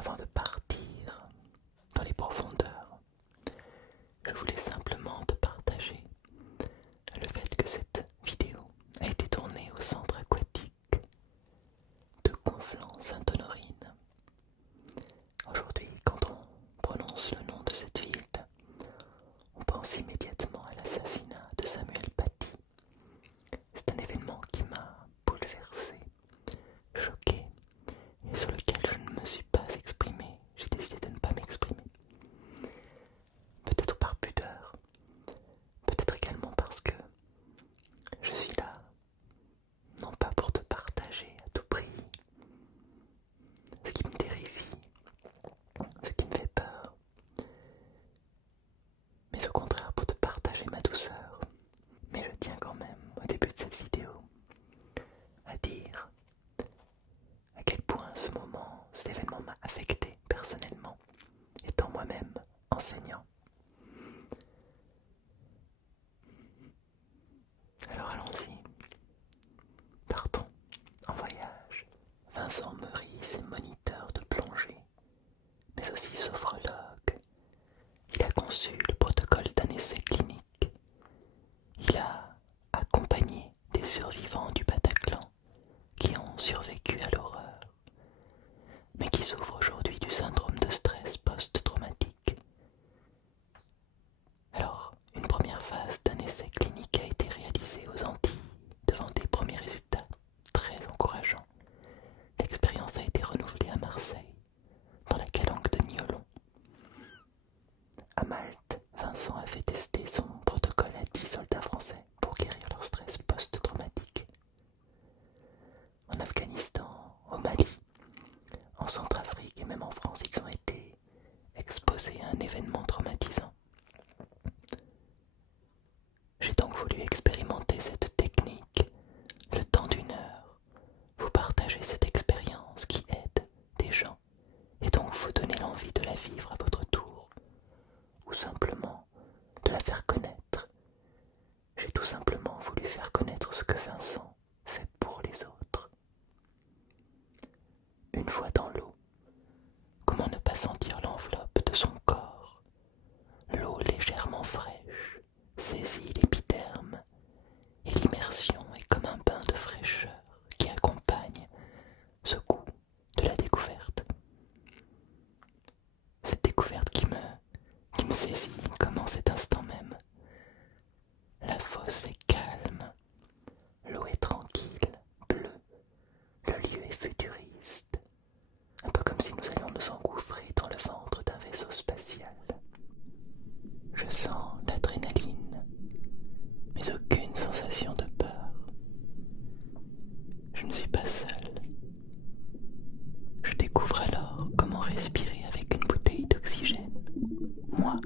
avant de partir dans les profondeurs, je voulais simplement te partager le fait que cette vidéo a été tournée au centre aquatique de Conflans-Sainte-Honorine. Aujourd'hui, quand on prononce le nom de cette ville, on pense immédiatement à l'assassinat de Samuel Paty. C'est un événement qui m'a bouleversé, choqué, et sur lequel je ne me suis pas exprimé. J'ai décidé de ne pas m'exprimer. Peut-être par pudeur, peut-être également parce que je suis là, non pas pour te partager à tout prix ce qui me terrifie, ce qui me fait peur, mais au contraire pour te partager ma douceur. Mais je tiens quand même, au début de cette vidéo, à dire à quel point cet événement m'a affecté personnellement, étant moi-même enseignant. Alors allons-y, partons en voyage. Vincent Meurice est moniteur de plongée, mais aussi sophrologue. Il a conçu le protocole d'un essai clinique. Il a accompagné des survivants du Bataclan qui ont survécu à l'horreur, mais qui souffrent aujourd'hui du syndrome de stress post-traumatique. Alors, une première phase d'un essai clinique a été réalisée aux Antilles devant des premiers résultats très encourageants. L'expérience a été renouvelée à Marseille, dans la calanque de Niolon. À Malte, Vincent a fait tester son protocole à 10 soldats français pour guérir leur stress post-traumatique. En Afghanistan, au Mali, en Centrafrique et même en France, ils ont été exposés à un événement traumatisant. J'ai donc voulu expérimenter cette technique le temps d'une heure, vous partager cette expérience qui aide des gens et donc vous donner l'envie de la vivre à votre tour ou simplement de la faire connaître. J'ai tout simplement voulu faire connaître ce que Vincent fait pour les autres. Une fois dans l'eau, comment ne pas sentir l'enveloppe de son corps? L'eau légèrement fraîche saisit l'épiderme et l'immersion est comme un bain de fraîcheur qui accompagne ce goût de la découverte. Cette découverte qui me saisit comme en cet instant même. La fosse est calme, l'eau est tranquille, bleue, le lieu est futuriste, un peu comme si nous allions nous engouffrer dans le ventre d'un vaisseau spatial. Je sens l'adrénaline, mais aucune sensation de peur. Je ne suis pas seul. Je découvre alors comment respirer avec une bouteille d'oxygène. Moi,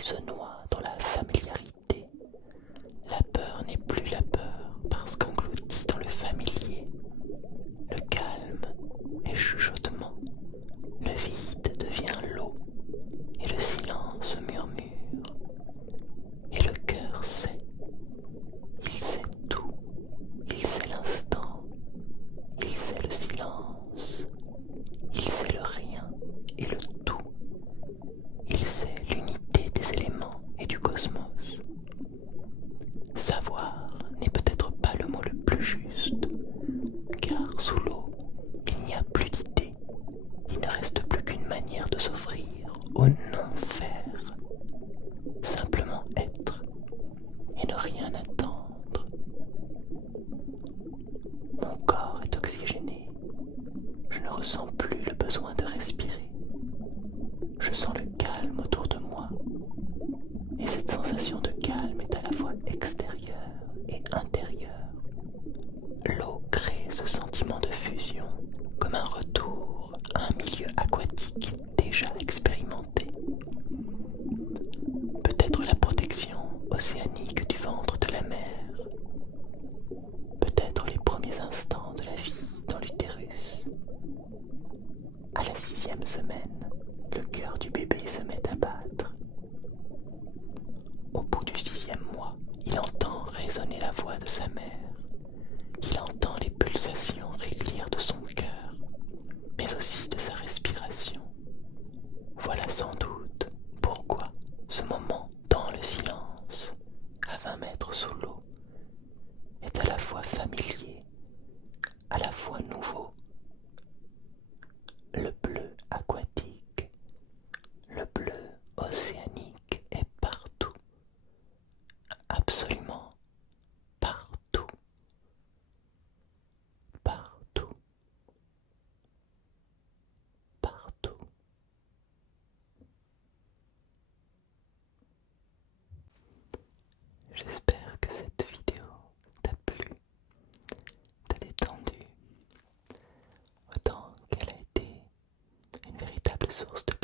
il se noie dans la familiarité. La peur n'est plus la peur parce qu'englouti dans le familier, le calme est chuchotement, le vide devient l'eau et le silence murmure. Et le cœur sait, il sait tout, il sait l'instant, il sait le silence, il sait le rien et le tout, il sait l'unité des éléments et du cosmos. Savoir n'est peut-être pas le mot le plus juste, car sous l'eau, il n'y a plus d'idée, il ne reste plus qu'une manière de s'offrir au non-faire, simplement être et ne rien attendre. Mon corps est oxygéné, je ne ressens plus le besoin de respirer. Je sens le calme autour de moi, et cette sensation de calme est à la fois extérieure et intérieure. L'eau crée ce sentiment de fusion comme un retour à un milieu aquatique déjà expérimenté. Peut-être la protection océanique du ventre de la mer, peut-être les premiers instants de la vie dans l'utérus. À la 6e semaine, le cœur du bébé se met à battre. Au bout du 6e mois, il entend résonner la voix de sa mère. Il entend les pulsations régulières de son cœur, mais aussi de sa respiration. Voilà sans doute pourquoi ce moment dans le silence, à 20 mètres sous l'eau, est à la fois familier, à la fois nouveau. Le bleu aquatique, le bleu océanique est partout, absolument partout, partout, partout. J'espère que cette vidéo t'a plu, t'a détendu, autant qu'elle a été une véritable source de